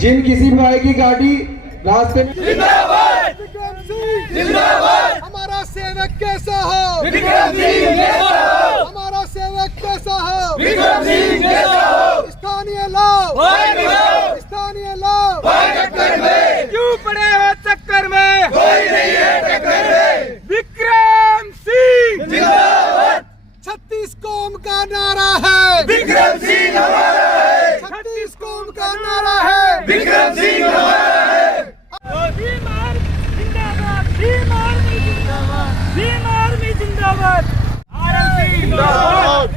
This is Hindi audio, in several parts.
जिन किसी भाई की गाड़ी रास्ते में जिंदाबाद जिंदाबाद। हमारा सेवक कैसा हो विक्रम सिंह कैसा हो, हमारा सेवक कैसा हो विक्रम सिंह कैसा हो, स्थानीय लोग स्थानीय लोग टक्कर में क्यों पड़े हो चक्कर में, कोई नहीं है टक्कर में। विक्रम सिंह जिंदाबाद, 36 कौम का नारा है, विक्रम सिंह हमारा है, 36 कौम का नारा है, विक्रम सिंह हमारा है। भीम आर्मी जिंदाबाद, भीम आर्मी जिंदाबाद, आरएलपी जिंदाबाद,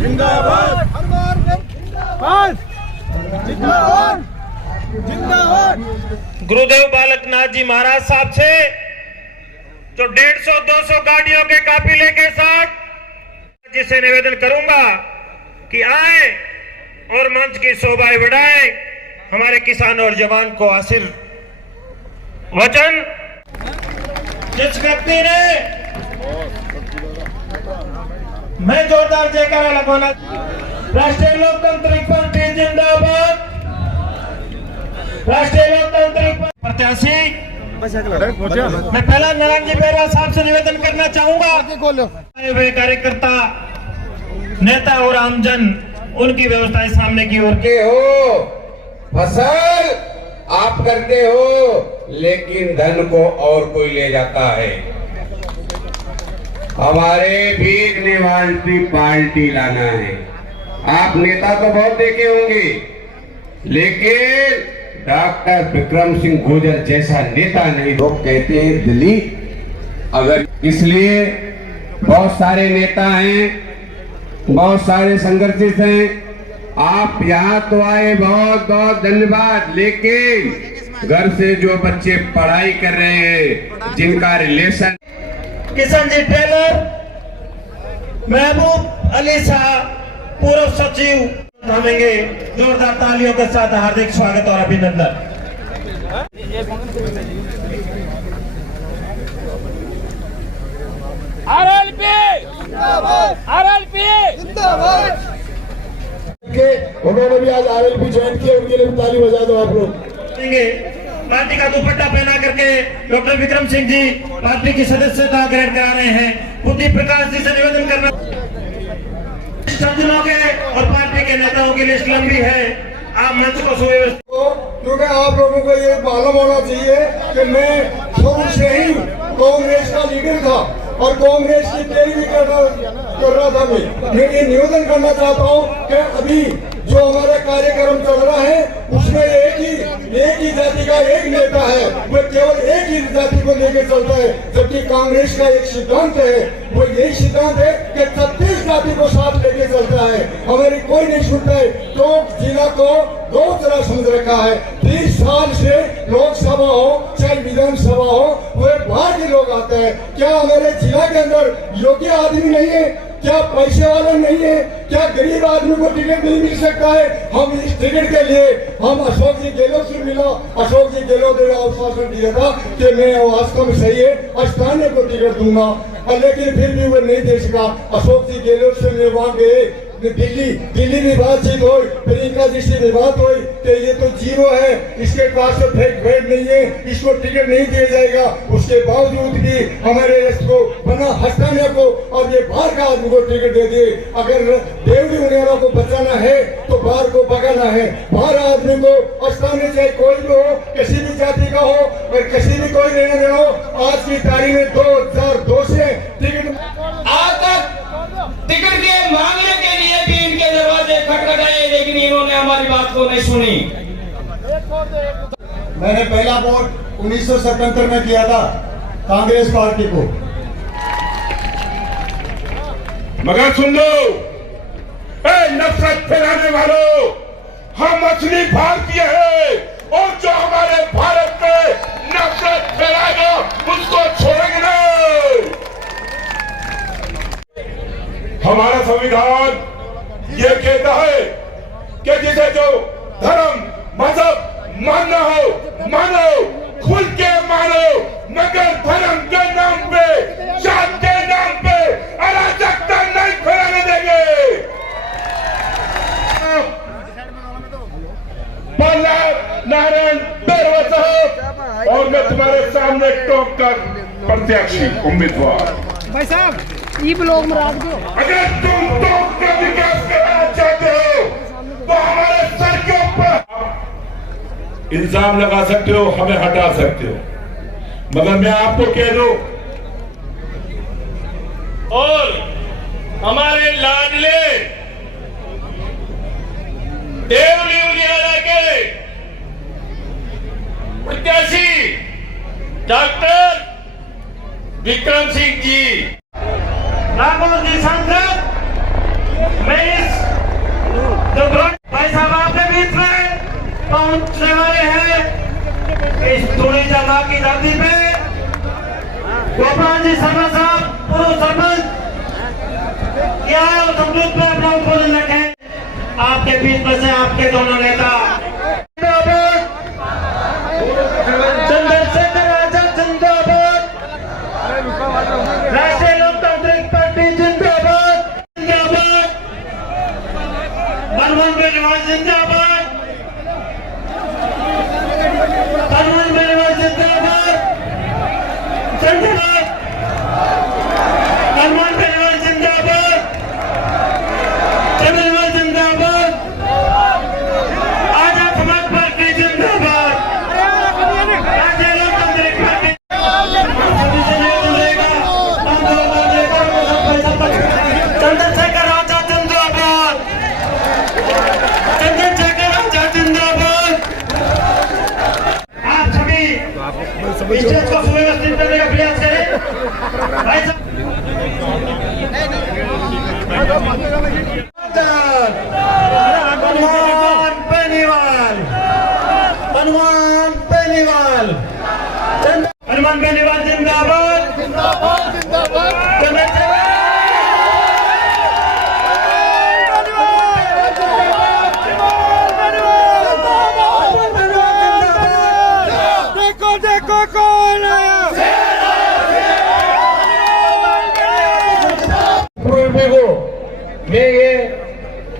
जिंदाबाद, हनुमान जिंदाबाद, जिंदाबाद, जिंदाबाद। गुरुदेव बालक नाथ जी महाराज साहब से जो 150-200 गाड़ियों के काफिले के साथ जिसे निवेदन करूंगा कि आए और मंच की शोभाएं बढ़ाएं, हमारे किसान और जवान को आशीर्वचन। जिस व्यक्ति ने मैं जोरदार जयकारा लगवाना, राष्ट्रीय लोकतांत्रिक पार्टी जिंदाबाद, राष्ट्रीय लोकतांत्रिक प्रत्याशी मैं पहला नारायण जी बेरा साहब से निवेदन करना चाहूंगा, वे कार्यकर्ता नेता और आमजन उनकी व्यवस्था सामने की ओर के हो, फसल आप करते हो लेकिन धन को और कोई ले जाता है। हमारे भीगने वाली पार्टी लाना है। आप नेता तो बहुत देखे होंगे लेकिन डॉक्टर विक्रम सिंह गुर्जर जैसा नेता नहीं। लोग कहते हैं दिल्ली, अगर इसलिए बहुत सारे नेता हैं, बहुत सारे संघर्षित हैं। आप यहाँ तो आए, बहुत बहुत धन्यवाद। लेकिन घर से जो बच्चे पढ़ाई कर रहे हैं, जिनका रिलेशन किशन जी टेलर, महबूब अली शाह पूर्व सचिव, थामेंगे जोरदार तालियों के साथ हार्दिक स्वागत और अभिनंदन। आरएलपी जिंदाबाद, आरएलपी जिंदाबाद। उन्होंने भी आज आरएलपी ज्वाइन किया, उनके लिए ताली बजा दो आप लोग। पार्टी का दुपट्टा पहना करके डॉक्टर विक्रम सिंह जी पार्टी की सदस्यता ग्रहण करा रहे हैं। बुद्धि प्रकाश जी से निवेदन करना, सज्जनों के और पार्टी के नेताओं की लिस्ट लंबी है, आप मंच को सुव्यवस्थित। क्योंकि आप लोगों को ये मालूम होना चाहिए कि मैं शुरू से ही कांग्रेस का लीडर था और कांग्रेस की पैरवी कर रहा था। मैं ये निवेदन करना चाहता हूँ कि अभी जो हमारा कार्यक्रम चल रहा है उसमें एक ही जाति का एक नेता है, वो केवल एक ही जाति को लेकर चलता है, जबकि कांग्रेस का एक सिद्धांत है, वो यही सिद्धांत है कि 36 जाति को साथ लेके चलता है। हमारी कोई नहीं सुनता है, तो जिला को दो तरह समझ रखा है। 30 साल से लोकसभा हो चाहे विधानसभा हो, वो बाहर के लोग आते हैं। क्या हमारे जिला के अंदर योग्य आदमी नहीं है? क्या पैसे वाला नहीं है? क्या गरीब आदमी को टिकट नहीं मिल सकता है? हम इस टिकट के लिए हम अशोक जी गहलोत से मिला, अशोक जी गहलोत ने आश्वासन दिया था कि मैं वास्तव में सही है स्थानीय को टिकट दूंगा, और लेकिन फिर भी वो नहीं दे सका। अशोक जी गहलोत से मैं वहाँ गए, दिल्ली में बातचीत हुई, प्रियंका जी से भी बात हुई कि ये तो जीरो है, इसके पास तो फेक नहीं है, इसको टिकट नहीं दिया जाएगा। उसके बावजूद भी हमारे इसको बना हस्ताने को और ये बाहर का आदमी को टिकट दे दिए। अगर देवरी उनियारा को बचाना है तो बाहर को भगाना है। बाहर आदमी को हस्ताने चाहे कोई भी हो, किसी भी जाति का हो और किसी भी कोई लेने हो, आज की तारीख में 2002 से टिकट आज तक टिकट के मांगने के लिए भी इनके दरवाजे खटखटाए, लेकिन इन्होंने हमारी बात को नहीं सुनी। मैंने पहला वोट 1977 में किया था कांग्रेस पार्टी को। मगर सुन लो, नफरत फैलाने वालों, हम असली भारतीय हैं और जो हमारे भारत में नफरत फैलाएगा उसको छोड़ेंगे नहीं। हमारा संविधान ये कहता है कि जिसे जो धर्म मजहब मानना हो मानो, खुल के मानो, मगर धर्म के नाम पे, जात के नाम पे अराजकता नहीं फैलाने देंगे। नारायण बैरवा साहब और मैं तुम्हारे सामने टोक कर प्रत्याशी उम्मीदवार। भाई साहब ये ब्लॉग में रख दो। अगर तुम टोक का विकास करना चाहते हो तो हमारे सर के ऊपर इल्जाम लगा सकते हो, हमें हटा सकते हो, मगर मैं आपको कह दूं और हमारे लाडले देवली उलियाना के प्रत्याशी डॉक्टर विक्रम सिंह जी, नागौर जी सांसद, मैं इस जो भाई साहब आपके बीच में पहुंचने वाले हैं इस थोड़ी जगह की धरती पे गोपाल जी शर्मा साहब पूर्व सरपंच क्या संदूक पे अपना उद्बोधन रखें। आपके बीच में से आपके दोनों नेता चंद्रशेखर आजाद जिंदाबाद, राष्ट्रीय लोकतांत्रिक पार्टी जिंदाबाद जिंदाबाद, मनमोहन बेनीवाल जिंदाबाद, मनमोहन बेनीवाल जिंदाबाद जिंदाबाद, मनमोहन बेनीवाल जिंदाबाद, चंद्रबाबू जिंदाबाद, आजाद समाज पार्टी जिंदाबाद, राष्ट्रीय लोकतांत्रिक पार्टी चंद्रशेखर आजाद जिंदाबाद, चंद्रशेखर आजाद जिंदाबाद। आप सभी स्टेज को सुव्यवस्थित करने का प्रयास करें। भाई साहब हनुमान बेनीवाल, हनुमान बेनीवाल, हनुमान बेनीवाल जिंदाबाद जिंदाबाद जिंदाबाद। देखो देखो कौन आया। मैं ये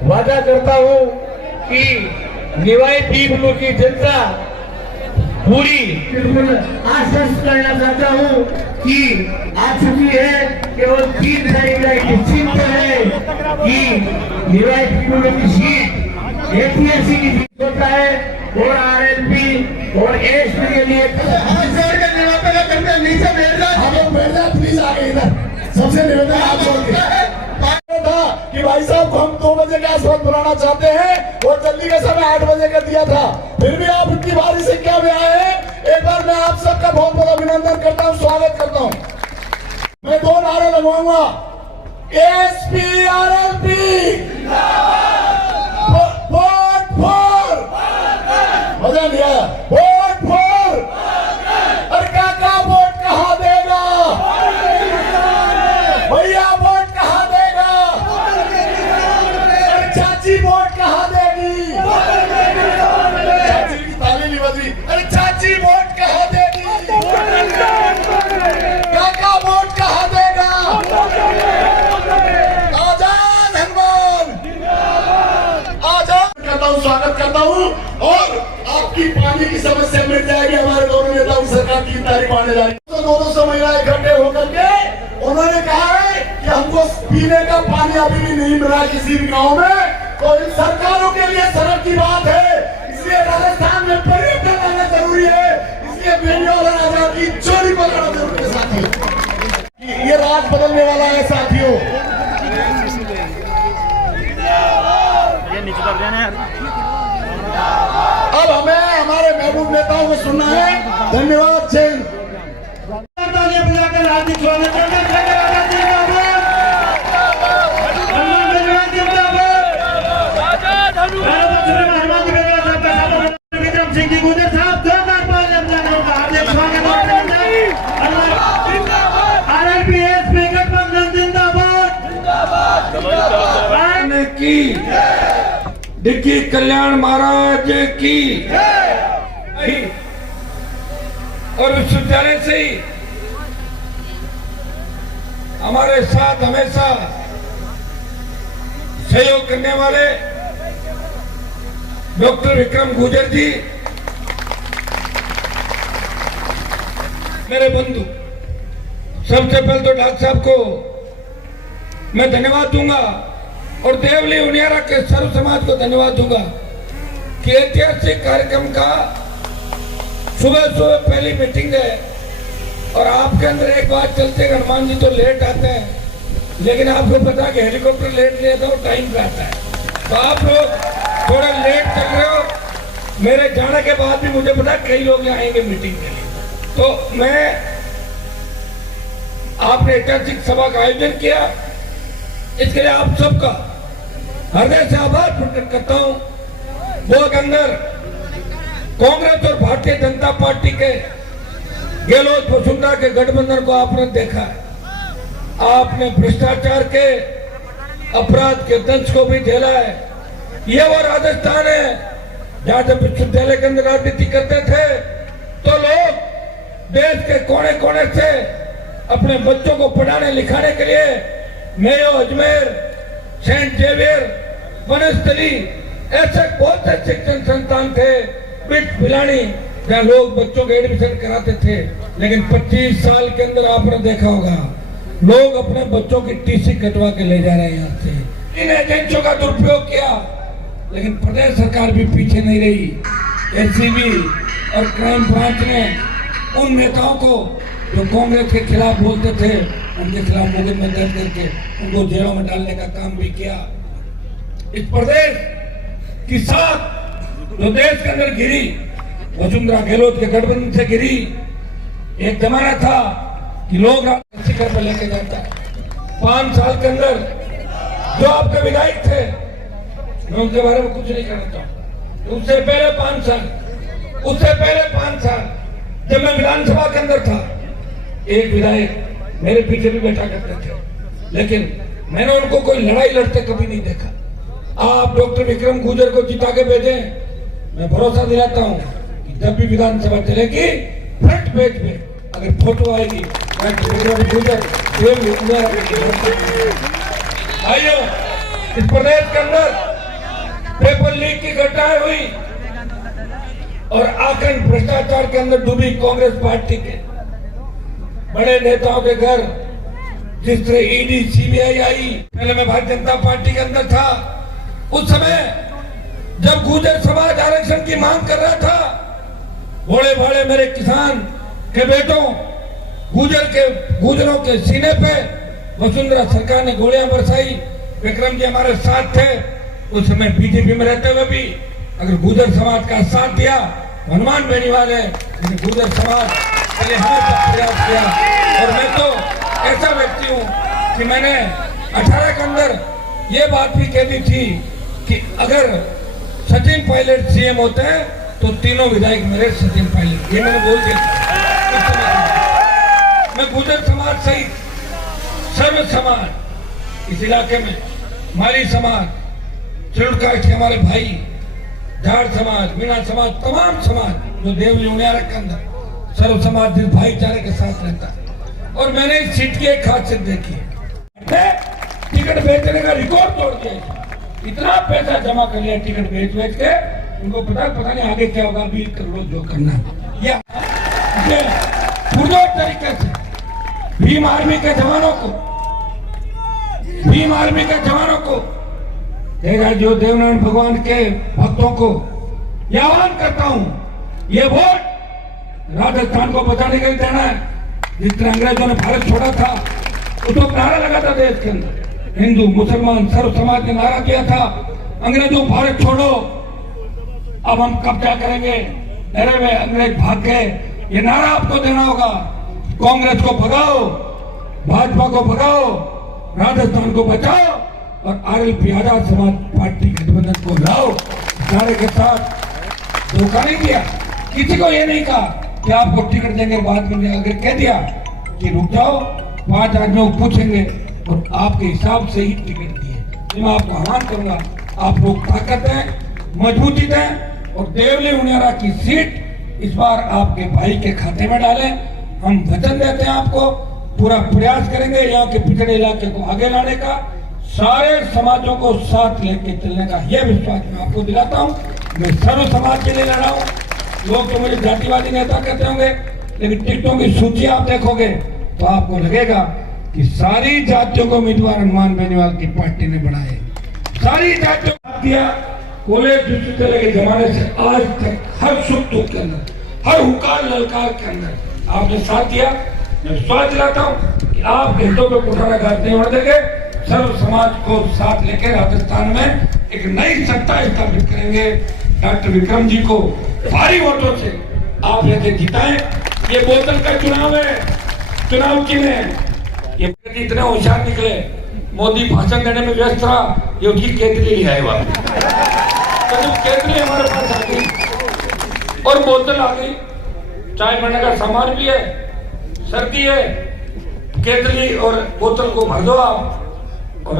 वादा करता हूँ कि निवाई पीपलों की जनता पूरी आश्वस्त करना चाहता हूँ कि आ चुकी है केवल 3 तारीख का निश्चित है कि निवाई पीपलों की सीट ऐतिहासिक जीत होता है और आरएलपी और एसपी के लिए नीचे बैठ जाए प्लीज आगे इधर सबसे निवेदन आप था कि भाई साहब को हम 2 बजे का आसपास बुलाना चाहते हैं और जल्दी का समय 8 बजे का दिया था, फिर भी आप इतनी भारी संख्या में आए हैं। एक बार मैं आप सबका बहुत बहुत अभिनंदन करता हूं, स्वागत करता हूं। मैं 2 नारे लगवाऊंगा, एसपी आरएलपी वोट फॉर, मजा नहीं आया, वोट फॉर। अरे काका वोट कहाँ देगा भैया, वोट कहाँ देगा, अरे चाची वोट कहाँ देगी, चाची की ताली नहीं बजी, अरे चाची वोट कहाँ देगी, काका वोट कहाँ देगा, आजाद हनुमान आजाद करता हूँ, स्वागत करता हूँ। और आपकी पानी की समस्या मिट जाएगी। हमारे दोनों नेताओं की सरकार 3 तारीख आने जा रही है, तो 200 महिलाएं इकट्ठे होकर के उन्होंने कहा है कि हमको पीने का पानी अभी भी नहीं मिला किसी भी गांव में, तो इन सरकारों के लिए शर्म की बात है। इसलिए राजस्थान में परिवर्तन लाना जरूरी है, इसलिए बेनीवाल और आजाद की चोरी को लड़ना जरूरी है साथियों। ये राज बदलने वाला है साथियों। अब हमें हमारे महबूब नेताओं को सुनना है। धन्यवाद। जय हार्दिक स्वागत विक्रम सिंह जी गुजर साहब, जोरदार ताली अपना हार्दिक स्वागत। आरएलपी गठबंधन जिंदाबाद की, डिक्की कल्याण महाराज की, और विश्वविद्यालय से ही हमारे साथ हमेशा सहयोग करने वाले डॉक्टर विक्रम गुजर जी मेरे बंधु, सबसे पहले तो डॉक्टर साहब को मैं धन्यवाद दूंगा और देवली उनियारा के सर्व समाज को धन्यवाद दूंगा कि ऐतिहासिक कार्यक्रम का सुबह सुबह पहली मीटिंग है और आपके अंदर एक बात चलती है, हनुमान जी तो लेट आते हैं लेकिन आपको पता है कि हेलीकॉप्टर लेट नहीं आता, वो टाइम पे आता है। तो आप लोग थोड़ा लेट चल रहे हो। मेरे जाने के बाद भी मुझे पता है कई लोग यहाँ आएंगे मीटिंग के लिए। तो मैं आपने ऐतिहासिक सभा का आयोजन किया, इसके लिए आप सबका हृदय से आभार प्रकट करता हूँ। वो अंदर कांग्रेस और भारतीय जनता पार्टी के गहलोत वसुंधरा के गठबंधन को आपने देखा है। आपने भ्रष्टाचार के अपराध के दंश को भी झेला है। ये वो राजस्थान है जहां जब विश्वविद्यालय के अंदर राजनीति करते थे तो लोग देश के कोने कोने से अपने बच्चों को पढ़ाने लिखाने के लिए Mayo, Ajmer, Saint Xavier, Vanasthali ऐसे बहुत से शिक्षण संस्थान थे, बिट पिलानी, जहाँ लोग बच्चों के एडमिशन कराते थे। लेकिन 25 साल के अंदर आपने देखा होगा लोग अपने बच्चों की टीसी कटवा के ले जा रहे हैं यहाँ से। इन एजेंसियों का दुरुपयोग किया लेकिन प्रदेश सरकार भी पीछे नहीं रही। एसीबी और क्राइम ब्रांच ने उन नेताओं को जो कांग्रेस के खिलाफ बोलते थे उनके खिलाफ मुकदमे दर्ज करके उनको जेलों में डालने का काम भी किया। इस प्रदेश की साथ जो देश के अंदर गिरी, वसुंधरा गहलोत के गठबंधन से गिरी। एक जमाना था कि लोग शिखर पर लेके जाता है। 5 साल के अंदर जो आपके विधायक थे, मैं उनके बारे में कुछ नहीं कहना चाहूँ। उससे पहले 5 साल जब मैं विधानसभा के अंदर था, एक विधायक मेरे पीछे भी बैठा करते थे, लेकिन मैंने उनको कोई लड़ाई लड़ते कभी नहीं देखा। आप डॉक्टर विक्रम गुर्जर को जिता के भेजें, मैं भरोसा दिलाता हूँ कि जब भी विधानसभा चलेगी फ्रंट पेज पे अगर फोटो आएगी विक्रम गुर्जर भाइयों, इस प्रदेश के अंदर पेपर लीक की घटनाएं हुई और आखिर भ्रष्टाचार के अंदर डूबी कांग्रेस पार्टी के बड़े नेताओं के घर। जिस तरह ईडी सीबीआई आई, पहले मैं भारतीय जनता पार्टी के अंदर था, उस समय जब गुर्जर समाज आरक्षण की मांग कर रहा था, भोले भाले मेरे किसान के बेटों गुर्जरों के सीने पे वसुंधरा सरकार ने गोलियां बरसाई। विक्रम जी हमारे साथ थे, उस समय बीजेपी में रहते हुए भी अगर गुर्जर समाज का साथ दिया हनुमान बेनीवाल है, गुर्जर समाज पहले हमेशा प्रयास किया। और मैं तो ऐसा व्यक्ति हूँ कि मैंने 18 के अंदर ये बात भी कह दी थी कि अगर सचिन पायलट सीएम होते हैं तो तीनों विधायक मेरे सचिन पायलट, ये मैंने बोल दिया। मैं गुर्जर समाज सहित सर्व समाज इस इलाके में, माली समाज, चिड़काट के हमारे भाई, झाड़ समाज, मीणा समाज, तमाम समाज जो देवली उनियारा के अंदर सर्व समाज जिस भाईचारे के साथ रहता है। और मैंने इस सीट की एक खासियत देखी है, टिकट बेचने का रिकॉर्ड तोड़ दिया। इतना पैसा जमा कर लिया टिकट बेच के, उनको पता नहीं आगे क्या होगा, 20 करोड़ जो करना है। या पुरजोर तरीके से भीम आर्मी के जवानों को जो देवनारायण भगवान के भक्तों को यह आह्वान करता हूं, ये वोट राजस्थान को बचाने के लिए देना है। जिस तरह अंग्रेजों ने भारत छोड़ा था, उसको नारा लगा था देश के अंदर, हिंदू मुसलमान सर्व समाज ने नारा दिया था, अंग्रेजों भारत छोड़ो, अब हम कब्जा करेंगे। डरे हुए अंग्रेज भाग गए। ये नारा आपको देना होगा, कांग्रेस को भगाओ, भाजपा को भगाओ, राजस्थान को बचाओ और आरएलपी आजाद समाज पार्टी गठबंधन को लाओ। नारे के साथ धोखा नहीं दिया, किसी को ये नहीं कहा कि आपको टिकट देंगे बाद में, अगर कह दिया कि रुक जाओ 5 आदमियों को पूछेंगे और आपके हिसाब से ही टिकट दिए। मैं आपको आह्वान करूंगा, आप लोग ताकत दें, मजबूती दें और देवली उनियारा की सीट इस बार आपके भाई के खाते में डालें। हम वचन देते हैं आपको, पूरा प्रयास करेंगे यहाँ के पिछड़े इलाके को आगे लाने का, सारे समाजों को साथ लेके चलने का यह विश्वास मैं आपको दिलाता हूँ। मैं सर्व समाज के लिए लड़ा हूँ। लोग तो मुझे जातिवादी नेता कहते होंगे, लेकिन टिकटों की सूची आप देखोगे तो आपको लगेगा कि सारी जातियों को उम्मीदवार हनुमान बेनीवाल की पार्टी ने बनाए। सारी जातियों को दिया। कॉलेज विश्वविद्यालय के जमाने से आज तक हर सुख दुख के अंदर, हर हुकार ललकार के अंदर आपने साथ दिया। मैं विश्वास दिलाता हूँ कि आप हिंदुओं को कुठाराघात नहीं होने देंगे। सर्व समाज को साथ लेकर राजस्थान में एक नई सत्ता स्थापित करेंगे। डॉक्टर विक्रम जी को भारी वोटों से आप ऐसे जिताएं। ये बोतल का चुनाव है, चुनाव चिन्ह है। ये इतने होशियार निकले, मोदी भाषण देने में व्यस्त रहा, ये उसकी केतली ले आए वहां। तो जब केतली हमारे पास आ गई और बोतल आ गई, चाय बनाने का सामान भी है, सर्दी है, केतली और बोतल को भर दो आप और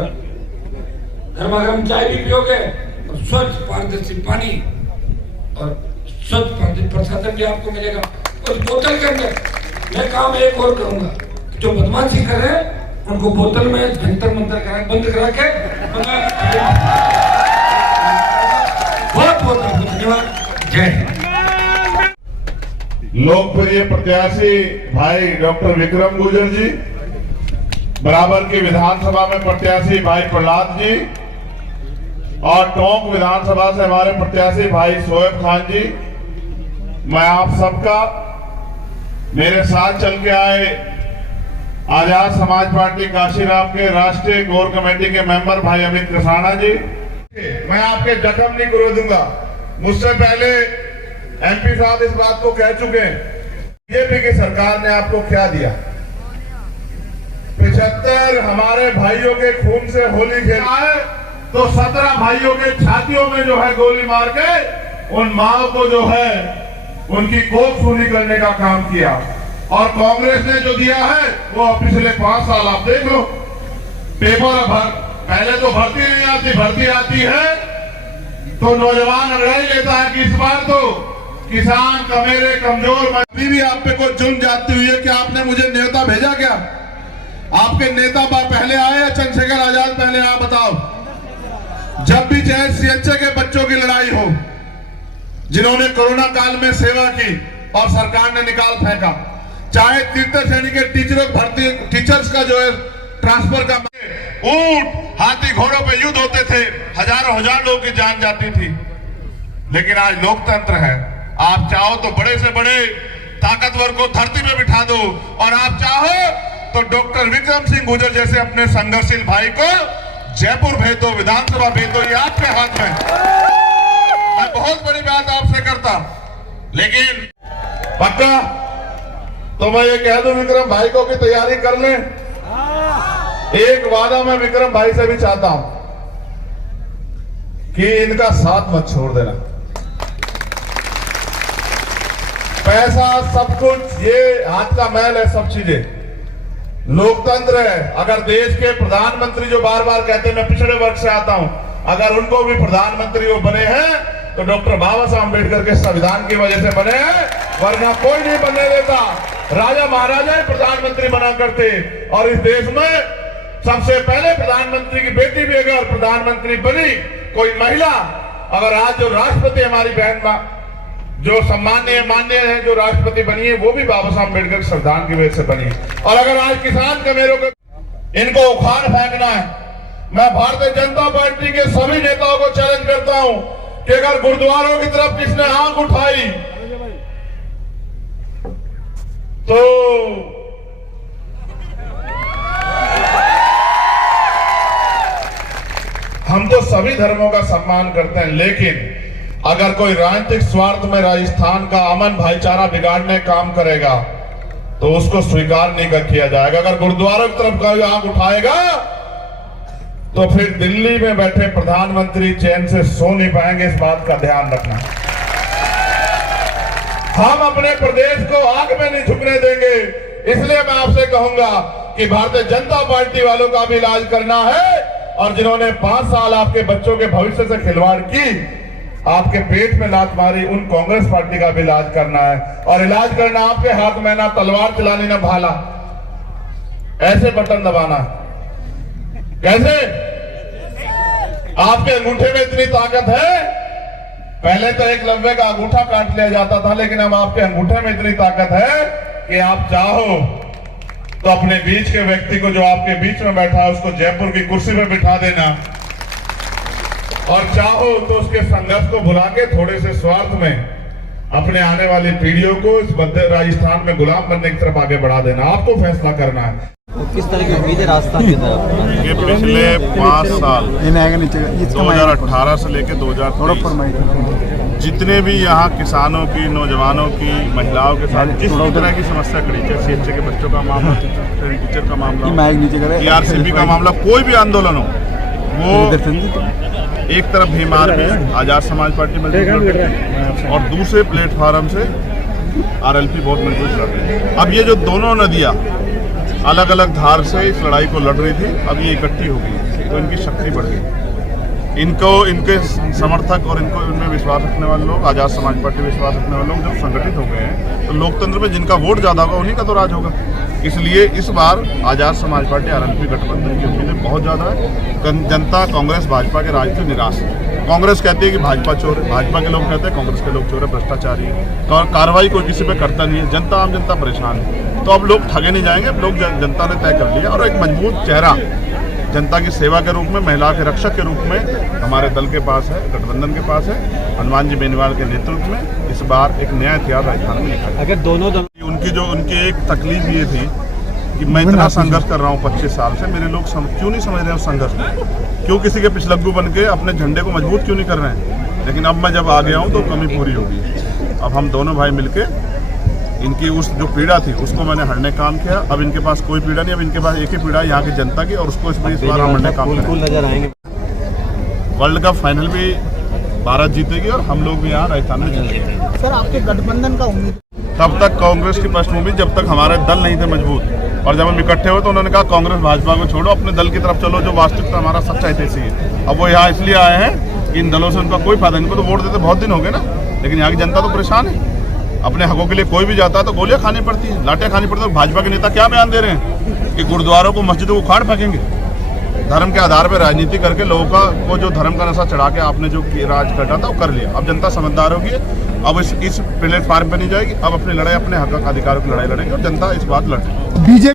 गर्मा गर्म चाय भी पियोगे और स्वच्छ पारदर्शी पानी और स्वच्छ पारदर्शी प्रसादन भी आपको मिलेगा। और बोतल के अंदर मैं काम एक और करूंगा, जो बदमाशी कर रहे हैं उनको बोतल में जंतर मंतर बंद करा के बहुत बहुत आपको धन्यवाद। जय हिंद। लोकप्रिय प्रत्याशी भाई डॉक्टर विक्रम गुर्जर जी, बराबर की विधानसभा में प्रत्याशी भाई प्रहलाद जी और टोंक विधानसभा से हमारे प्रत्याशी भाई शोएब खान जी, मैं आप सबका मेरे साथ चल के आए आजाद समाज पार्टी काशीराम के राष्ट्रीय कोर कमेटी के मेंबर भाई अमित कृष्णा जी, मैं आपके जख्म नहीं करो दूंगा। मुझसे पहले एमपी साहब इस बात को कह चुके हैं, बीजेपी की सरकार ने आपको क्या दिया। 75 हमारे भाइयों के खून से होली खेला है, तो 17 भाइयों के छातियों में जो है गोली मार के उन माओ को जो है उनकी कोख सूनी करने का काम किया। और कांग्रेस ने जो दिया है वो पिछले 5 साल आप देख लो, पेपर पहले तो भर्ती नहीं आती, भर्ती आती है तो नौजवान अंग्रेज लेता है कि इस बार तो किसान कमेरे कमजोर। अभी भी आप पे कोई जुल्म जाती हुई है कि आपने मुझे नेता भेजा क्या? आपके नेता पहले आए या चंद्रशेखर आजाद पहले आए? बताओ। जब भी चाहे सीएचए के बच्चों की लड़ाई हो, जिन्होंने कोरोना काल में सेवा की और सरकार ने निकाल फेंका, चाहे तृतीय श्रेणी के टीचर्स का जो है ट्रांसफर का, ऊंट हाथी घोड़ों पे युद्ध होते थे, हजारों हजार लोगों की जान जाती थी। लेकिन आज लोकतंत्र है, आप चाहो तो बड़े से बड़े ताकतवर को धरती में बिठा दो और आप चाहो तो डॉक्टर विक्रम सिंह गुर्जर जैसे अपने संघर्षशील भाई को जयपुर भेज दो, विधानसभा भेज दो, ये आपके हाथ में। मैं बहुत बड़ी बात आपसे करता, लेकिन पक्का तो मैं ये कह दूं विक्रम भाई को कि तैयारी कर लें। एक वादा मैं विक्रम भाई से भी चाहता हूं कि इनका साथ मत छोड़ देना। पैसा सब कुछ ये हाथ का मैल है, सब चीजें लोकतंत्र है। अगर देश के प्रधानमंत्री जो बार बार कहते हैं मैं पिछड़े वर्ग से आता हूं, अगर उनको भी प्रधानमंत्री वो बने हैं तो डॉक्टर बाबा साहब अम्बेडकर के संविधान की वजह से बने हैं, वरना कोई नहीं बनने देता। राजा महाराजा ही प्रधानमंत्री बना करते और इस देश में सबसे पहले प्रधानमंत्री की बेटी भी अगर प्रधानमंत्री बनी, कोई महिला, अगर आज जो राष्ट्रपति हमारी बहन जो सम्मान्य मान्य है जो राष्ट्रपति बनी है, वो भी बाबा साहब अम्बेडकर संविधान की वजह से बनी। और अगर आज किसान कमेरों को इनको उखाड़ फेंकना है, मैं भारतीय जनता पार्टी के सभी नेताओं को चैलेंज करता हूं कि अगर गुरुद्वारों की तरफ किसने आंख उठाई तो हम तो सभी धर्मों का सम्मान करते हैं, लेकिन अगर कोई राजनीतिक स्वार्थ में राजस्थान का अमन भाईचारा बिगाड़ने काम करेगा तो उसको स्वीकार नहीं किया जाएगा। अगर गुरुद्वारों की तरफ कोई आंख उठाएगा तो फिर दिल्ली में बैठे प्रधानमंत्री चैन से सो नहीं पाएंगे, इस बात का ध्यान रखना। हम अपने प्रदेश को आग में नहीं झुकने देंगे। इसलिए मैं आपसे कहूंगा कि भारतीय जनता पार्टी वालों का भी इलाज करना है और जिन्होंने 5 साल आपके बच्चों के भविष्य से खिलवाड़ की, आपके पेट में लात मारी, उन कांग्रेस पार्टी का भी इलाज करना है। और इलाज करना आपके हाथ में ना तलवार चलानी ना भाला, ऐसे बटन दबाना। कैसे? आपके अंगूठे में इतनी ताकत है, पहले तो एक लंबे का अंगूठा काट लिया जाता था, लेकिन अब आपके अंगूठे में इतनी ताकत है कि आप चाहो तो अपने बीच के व्यक्ति को जो आपके बीच में बैठा है उसको जयपुर की कुर्सी में बिठा देना, और चाहो तो उसके संघर्ष को भुला के थोड़े से स्वार्थ में अपने आने वाली पीढ़ियों को इस मध्य राजस्थान में गुलाम बनने की तरफ आगे बढ़ा देना। आपको फैसला करना है। किस तरह की उम्मीद है राजस्थान की तरफ? कि पिछले 5 साल 2018 से लेकर 2023 जितने भी यहाँ किसानों की, नौजवानों की, महिलाओं के साथ जिस तरह की समस्या खड़ी, चाहे CHC के बच्चों का मामला, टीचर का मामला, TRCP का मामला, कोई भी आंदोलन हो, वो एक तरफ भीम आर्मी आजाद समाज पार्टी मजबूत और दूसरे प्लेटफार्म से RLP बहुत मजबूत कर रही है। अब ये जो दोनों नदियाँ अलग अलग धार से इस लड़ाई को लड़ रही थी, अब ये इकट्ठी हो गई तो इनकी शक्ति बढ़ गई। इनको, इनके समर्थक और इनको इनमें विश्वास रखने वाले लोग, आजाद समाज पार्टी विश्वास रखने वाले लोग जब संगठित हो गए हैं तो लोकतंत्र में जिनका वोट ज्यादा होगा उन्हीं का तो राज होगा। इसलिए इस बार आजाद समाज पार्टी RLP गठबंधन की उम्मीदें बहुत ज्यादा है। जनता कांग्रेस भाजपा के राज से निराश है। कांग्रेस कहती है कि भाजपा चोर है, भाजपा के लोग कहते हैं कांग्रेस के लोग चोर है, भ्रष्टाचारी है, कार्रवाई कोई किसी पे करता नहीं है। जनता, आम जनता परेशान है। तो अब लोग ठगे नहीं जाएंगे, अब लोग जनता ने तय कर लिया और एक मजबूत चेहरा जनता की सेवा के रूप में, महिला के रक्षक के रूप में हमारे दल के पास है, गठबंधन के पास है। हनुमान जी बेनीवाल के नेतृत्व में इस बार एक नया इतिहास राजस्थान में लिखा है। अगर दोनों उनकी एक तकलीफ ये थी कि मैं इतना संघर्ष कर रहा हूँ 25 साल से, मेरे लोग क्यों नहीं समझ रहे हैं उस संघर्ष को, क्यों किसी के पिछलग्गू बन के अपने झंडे को मजबूत क्यों नहीं कर रहे हैं। लेकिन अब मैं जब आ गया हूँ तो कमी पूरी होगी। अब हम दोनों भाई मिलके इनकी उस जो पीड़ा थी उसको मैंने हरने काम किया। अब इनके पास कोई पीड़ा नहीं, अब इनके पास एक ही पीड़ा है यहाँ की जनता की, और उसको इस बार हम हरने काम करेंगे। वर्ल्ड कप फाइनल भी भारत जीतेगी और हम लोग भी यहाँ राजस्थान में जीतेंगे। सर, आपके गठबंधन का उम्मीद तब तक कांग्रेस की पृष्ठभूमि, जब तक हमारे दल नहीं थे मजबूत, और जब हम इकट्ठे हुए तो उन्होंने कहा कांग्रेस भाजपा को छोड़ो, अपने दल की तरफ चलो जो वास्तविकता हमारा सच्चा हितैषी है। अब वो यहाँ इसलिए आए हैं कि इन दलों से उनका कोई फायदा, इनको तो वोट देते बहुत दिन हो गए ना, लेकिन यहाँ की जनता तो परेशान है। अपने हकों के लिए कोई भी जाता है तो गोलियां खानी पड़ती है, लाठियां खानी पड़ती है। भाजपा के नेता क्या बयान दे रहे हैं कि गुरुद्वारों को, मस्जिदों को उखाड़ फेंकेंगे। धर्म के आधार पर राजनीति करके लोगों को जो धर्म का नशा चढ़ा के आपने जो राज काटा था वो कर लिया। अब जनता समझदार होगी, अब इस प्लेटफार्म पर नहीं जाएगी, अब अपनी लड़ाई, अपने हक अधिकारों की लड़ाई लड़ेगी और जनता इस बात लड़ेगी।